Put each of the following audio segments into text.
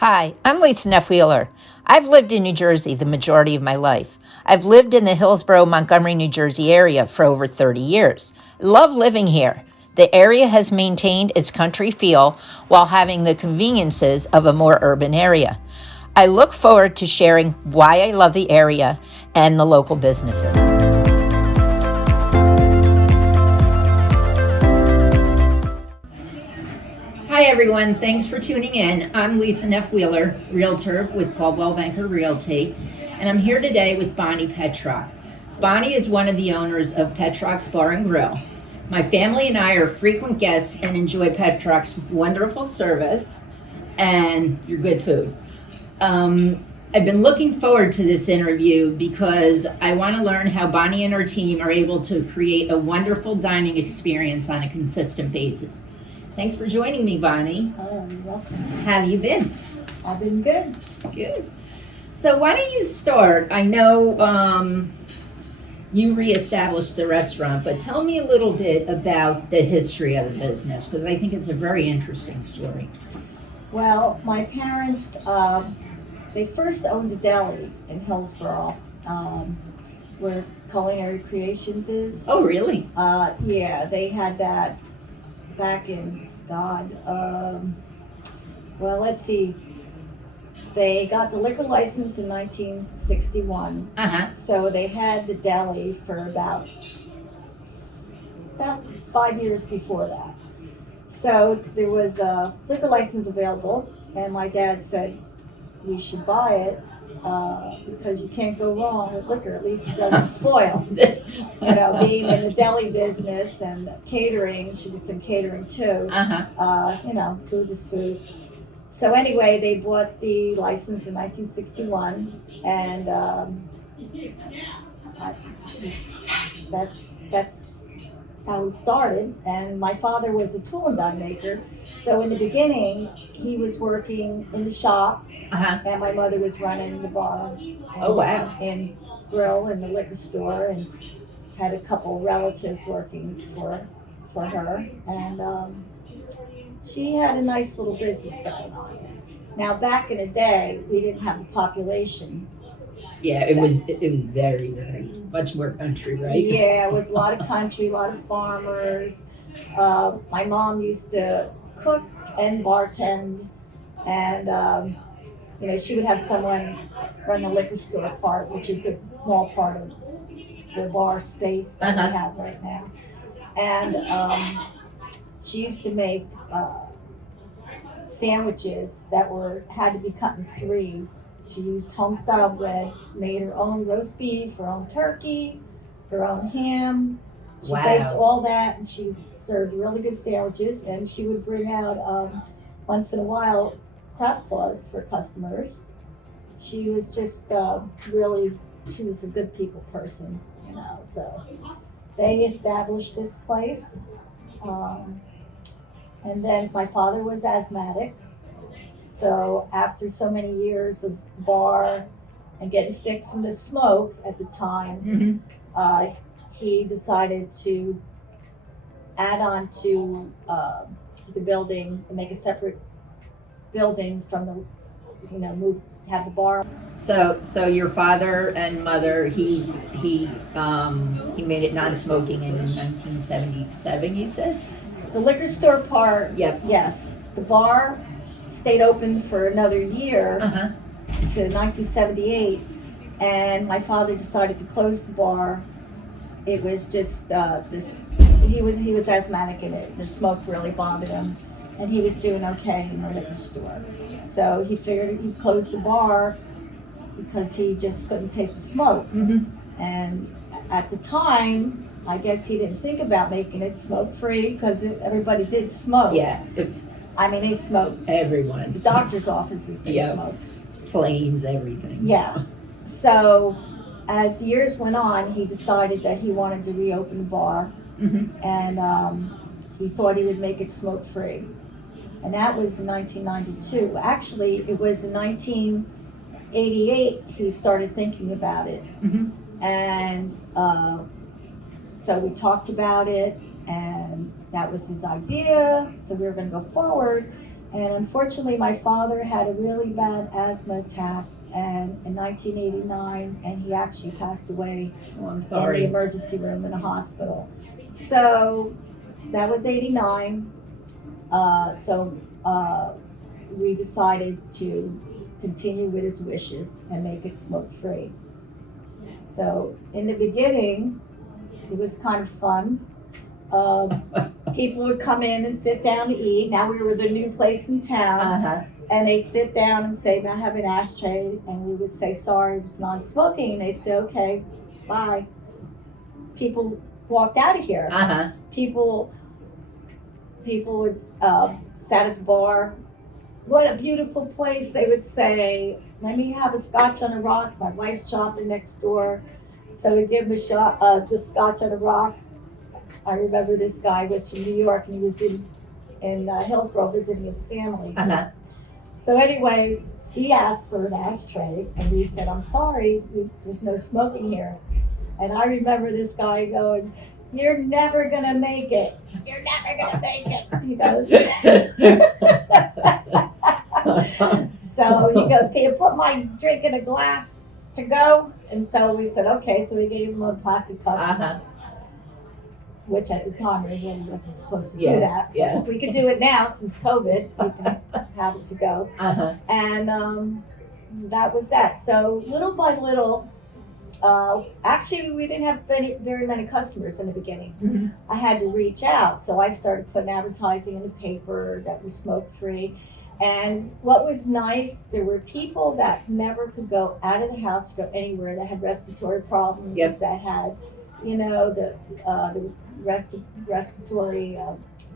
Hi, I'm Lisa Neff-Wheeler. I've lived in New Jersey the majority of my life. I've lived in the Hillsborough, Montgomery, New Jersey area for over 30 years. I love living here. The area has maintained its country feel while having the conveniences of a more urban area. I look forward to sharing why I love the area and the local businesses. Hi everyone, thanks for tuning in. I'm Lisa Neff-Wheeler, Realtor with Coldwell Banker Realty, and I'm here today with Bonnie Petrock. Bonnie is one of the owners of Petrock's Bar and Grill. My family and I are frequent guests and enjoy Petrock's wonderful service and your good food. I've been looking forward to this interview because I want to learn how Bonnie and her team are able to create a wonderful dining experience on a consistent basis. Thanks for joining me, Bonnie. Oh, you're welcome. How have you been? I've been good. Good. So why don't you start? I know you reestablished the restaurant, but tell me a little bit about the history of the business, because I think it's a very interesting story. Well, my parents, they first owned a deli in Hillsborough, where Culinary Creations is. Oh, really? Yeah, they had that back in, well, let's see. They got the liquor license in 1961. So they had the deli for about 5 years before that. So there was a liquor license available, and my dad said we should buy it because you can't go wrong with liquor. At least it doesn't spoil. You know, being in the deli business and catering, she did some catering too. You know, food is food. So anyway, they bought the license in 1961, and that's how we started. And my father was a tool and die maker, so in the beginning he was working in the shop, and my mother was running the bar. Oh, wow. And grill in the liquor store, and had a couple relatives working for her, and she had a nice little business going on. Now, back in the day, we didn't have the population. Yeah, it was very, very much more country, right? Yeah, it was a lot of country, a lot of farmers. My mom used to cook and bartend, and you know, she would have someone run the liquor store part, which is a small part of the bar space that we have right now. And she used to make sandwiches that had to be cut in threes. She used home style bread, made her own roast beef, her own turkey, her own ham. She baked all that, and she served really good sandwiches, and she would bring out once in a while crab claws for customers. She was just she was a good people person, you know. So they established this place. And then my father was asthmatic. So after so many years of bar and getting sick from the smoke at the time, he decided to add on to the building and make a separate building from the, you know, have the bar. So your father and mother, he made it non-smoking in 1977, you said? The liquor store part, Yep. Yes. The bar stayed open for another year to 1978, and my father decided to close the bar. It was just he was asthmatic, and the smoke really bothered him, and he was doing okay in the liquor store. So he figured he'd close the bar because he just couldn't take the smoke. And at the time, I guess he didn't think about making it smoke-free because everybody did smoke. Yeah. I mean, they smoked. Everyone. The doctor's offices, they smoked. Planes, everything. Yeah. So as the years went on, he decided that he wanted to reopen the bar, and he thought he would make it smoke-free. And that was in 1992. Actually, it was in 1988 he started thinking about it. And so we talked about it, and that was his idea. So we were going to go forward. And unfortunately, my father had a really bad asthma attack and in 1989, and he actually passed away Oh, I'm in the sorry. emergency room in a hospital. So that was 89. We decided to continue with his wishes and make it smoke free. So in the beginning, it was kind of fun. People would come in and sit down to eat. Now we were the new place in town, Uh-huh. and they'd sit down and say, "May I have an ashtray?" And we would say, "Sorry, it's non-smoking." And they'd say, "Okay, bye." People walked out of here. Uh-huh. People would sat at the bar. What a beautiful place, they would say. "Let me have a scotch on the rocks. My wife's shopping next door." So we'd give them a shot, the scotch on the rocks. I remember this guy was from New York, and he was in Hillsborough visiting his family. Uh-huh. So anyway, he asked for an ashtray, and we said, "I'm sorry, there's no smoking here." And I remember this guy going, "You're never gonna make it. You're never gonna make it." He goes. So he goes, "Can you put my drink in a glass to go?" And so we said, "Okay." So we gave him a plastic cup, Uh-huh. which at the time we really wasn't supposed to Yeah, do that. yeah. We could do it now since COVID. We can have it to go. Uh-huh. And that was that. So little by little, actually we didn't have very many customers in the beginning. Mm-hmm. I had to reach out. So I started putting advertising in the paper that was smoke free. And what was nice, there were people that never could go out of the house to go anywhere, that had respiratory problems, Yep. that had, the respiratory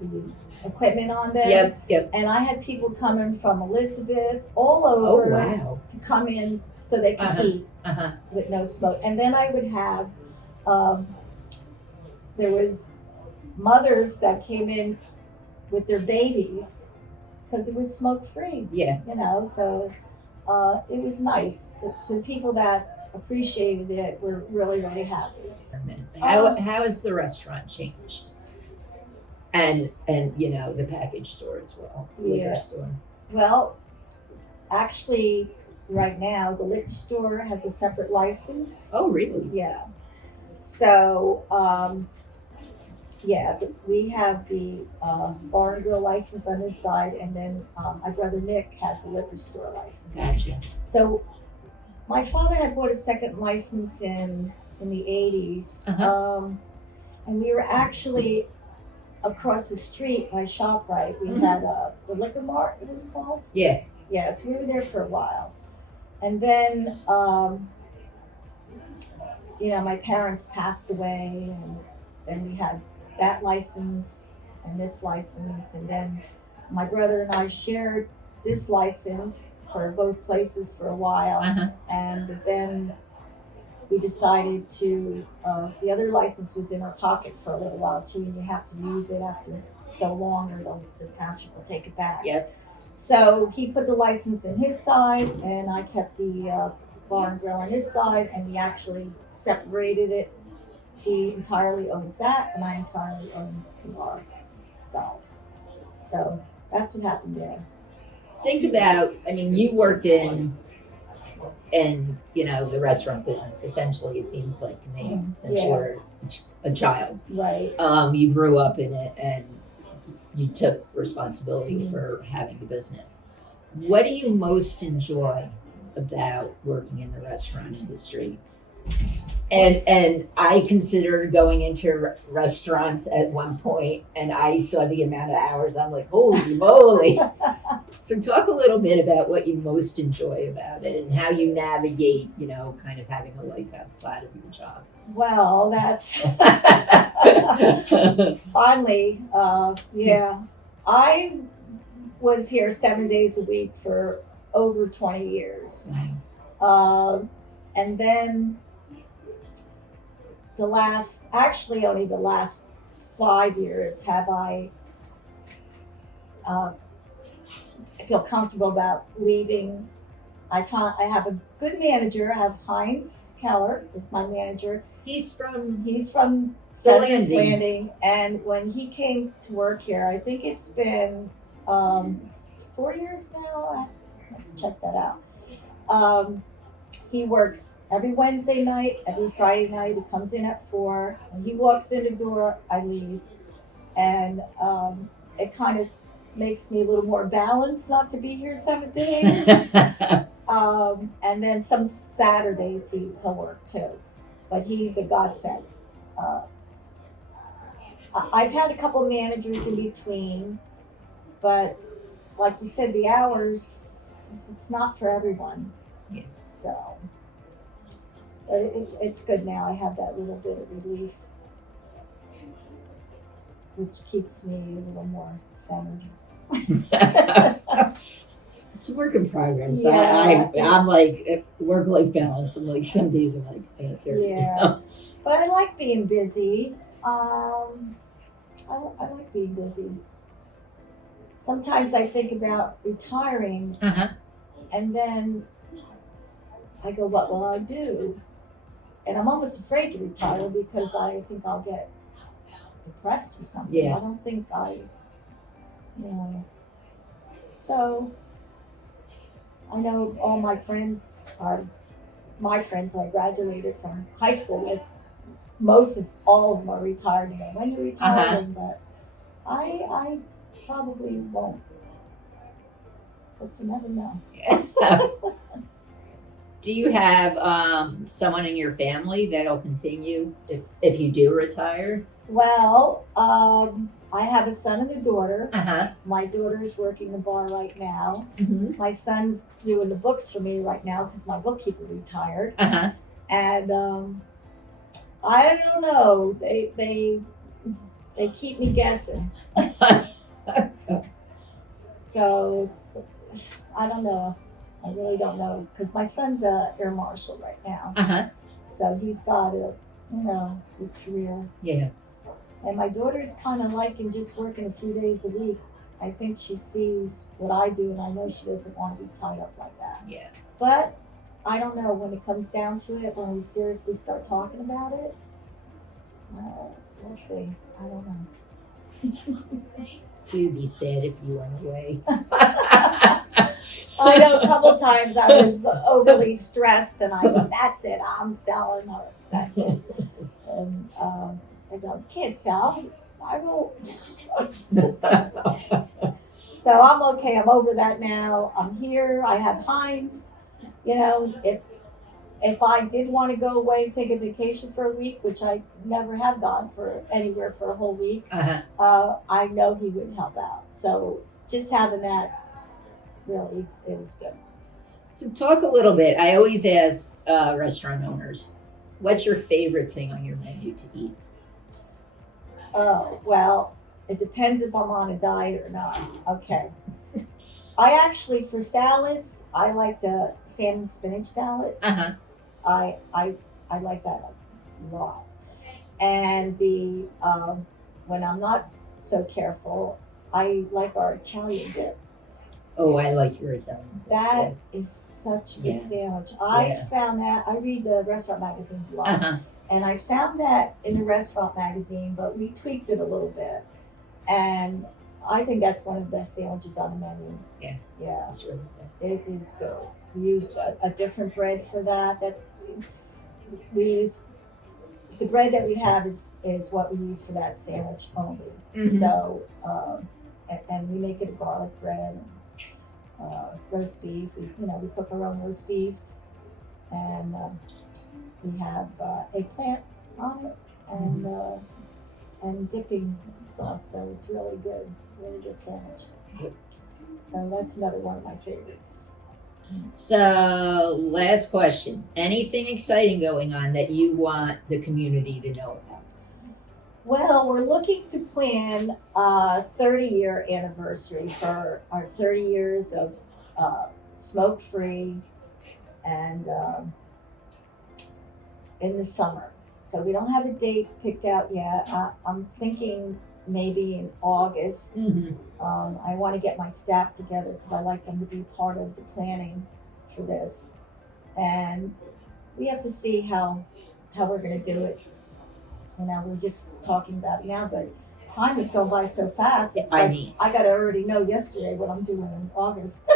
the equipment on them. Yep. And I had people coming from Elizabeth all Oh, over wow. to come in so they could Uh-huh. eat Uh-huh. with no smoke. And then I would have, there was mothers that came in with their babies because it was smoke free. Yeah. So it was nice. So people that appreciated it were really, really happy. How has the restaurant changed? And the package store as well, liquor store. Well, actually, right now the liquor store has a separate license. Oh, really? Yeah. So, we have the bar and grill license on this side, and then my brother Nick has a liquor store license. Gotcha. So, my father had bought a second license in the 80s, Uh-huh. and we were actually across the street by ShopRite. We Mhm. had the Liquor Mart, it was called. Yeah. Yeah, so we were there for a while. And then, my parents passed away, and then we had that license and this license. And then my brother and I shared this license for both places for a while. Uh-huh. And then we decided to, the other license was in our pocket for a little while too, and you have to use it after so long or the township will take it back. Yep. So he put the license in his side, and I kept the bar and grill on his side, and we actually separated it. He entirely owns that, and I entirely own the bar. So that's what happened there. Think about, you worked in the restaurant business, essentially, it seems like to me, since Yeah. you were a child. Right. You grew up in it and you took responsibility Mhm. for having the business. What do you most enjoy about working in the restaurant industry? And I considered going into restaurants at one point, and I saw the amount of hours. I'm like, holy moly! So talk a little bit about what you most enjoy about it and how you navigate, kind of having a life outside of your job. Well, that's finally, I was here 7 days a week for over 20 years. And then only the last 5 years have I feel comfortable about leaving. I have a good manager. I have Heinz Keller is my manager. He's from The Landing. Landing, and when he came to work here, I think it's been 4 years now. I have to check that out. He works every Wednesday night, every Friday night. He comes in at 4. When he walks in the door, I leave. And it kind of makes me a little more balanced not to be here 7 days. And then some Saturdays he'll work too. But he's a godsend. I've had a couple of managers in between, but like you said, the hours, it's not for everyone. Yeah. So, but it's good now. I have that little bit of relief, which keeps me a little more centered. It's a work in progress. Yeah, I'm like work-life balance. I'm like some days I'm like yeah, but I like being busy. I like being busy. Sometimes I think about retiring, and then I go, what will I do? And I'm almost afraid to retire because I think I'll get depressed or something. Yeah. I don't think So I know all my friends are my friends I graduated from high school with. Most of all of them are retired. When you're retiring, but I probably won't. But you never know. Do you have someone in your family that'll continue if you do retire? Well, I have a son and a daughter. Uh-huh. My daughter's working the bar right now. Mm-hmm. My son's doing the books for me right now because my bookkeeper retired. Uh-huh. And I don't know. They keep me guessing. So I don't know. I really don't know because my son's a air marshal right now. Uh-huh. So he's got his career. Yeah. And my daughter's kind of liking just working a few days a week. I think she sees what I do, and I know she doesn't want to be tied up like that. Yeah. But I don't know when it comes down to it, when we seriously start talking about it. We'll see. I don't know. You'd be sad if you went away. I know a couple times I was overly stressed, and I go, "That's it. I'm selling. That's it." And I go, "Can't sell. I will." So I'm okay. I'm over that now. I'm here. I have Heinz. If I did want to go away, take a vacation for a week, which I never have gone for anywhere for a whole week, I know he would help out. So just having that really is good. So talk a little bit. I always ask restaurant owners, what's your favorite thing on your menu to eat? Oh, well, it depends if I'm on a diet or not. Okay. I actually, for salads, I like the salmon spinach salad. Uh-huh. I like that a lot. And the when I'm not so careful, I like our Italian dip. Oh, I like your Italian. That is such a good sandwich. I found that, I read the restaurant magazines a lot, and I found that in the restaurant magazine, but we tweaked it a little bit. And I think that's one of the best sandwiches on the menu. Yeah. Yeah. That's really good. It is good. We use a different bread for that. We use the bread that we have is what we use for that sandwich only. Mm-hmm. So and we make it a garlic bread and roast beef. We cook our own roast beef, and we have eggplant on it and dipping sauce. So it's really good sandwich. Yep. So that's another one of my favorites. So, last question. Anything exciting going on that you want the community to know about? Well, we're looking to plan a 30-year anniversary for our 30 years of SmokeFree and in the summer. So we don't have a date picked out yet. I'm thinking maybe in August. Mm-hmm. I want to get my staff together because I like them to be part of the planning for this. And we have to see how we're going to do it. We're just talking about it now, but time has gone by so fast. It's I like mean- I got to already know yesterday what I'm doing in August.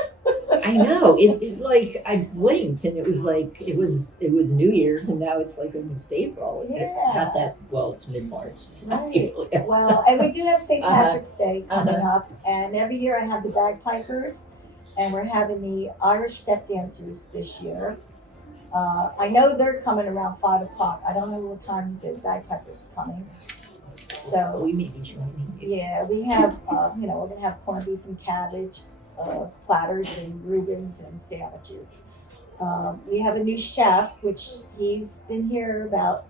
I know it like I blinked and it was New Year's and now it's like almost April. Yeah. Not that well, it's mid-March. So Right. April, yeah. Well, and we do have St. Uh-huh. Patrick's Day coming up, and every year I have the bagpipers, and we're having the Irish step dancers this year. I know they're coming around 5 o'clock. I don't know what time the bagpipers are coming. So We may be joining you. yeah, we have we're gonna have corned beef and cabbage platters and Reubens and sandwiches. We have a new chef, which he's been here about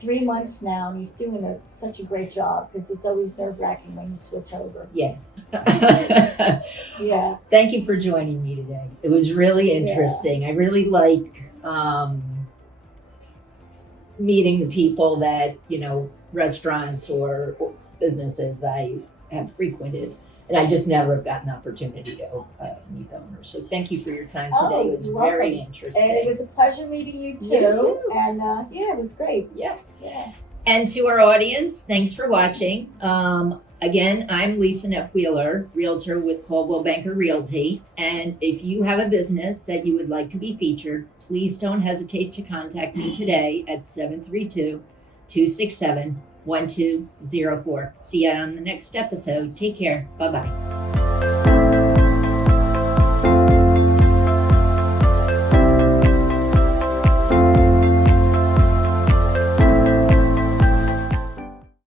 3 months now, and he's doing such a great job because it's always nerve-wracking when you switch over. Yeah. Yeah. Thank you for joining me today. It was really interesting. I really like meeting the people that, restaurants or businesses I have frequented. And I just never have gotten an opportunity to meet the owners. So thank you for your time today. It was you're very welcome. interesting. And it was a pleasure meeting you too. You too. And it was great. Yeah. Yeah. And to our audience, thanks for watching. Again, I'm Lisa Neff-Wheeler, realtor with Coldwell Banker Realty. And if you have a business that you would like to be featured, please don't hesitate to contact me today at 732-267-1204. See you on the next episode. Take care. Bye-bye.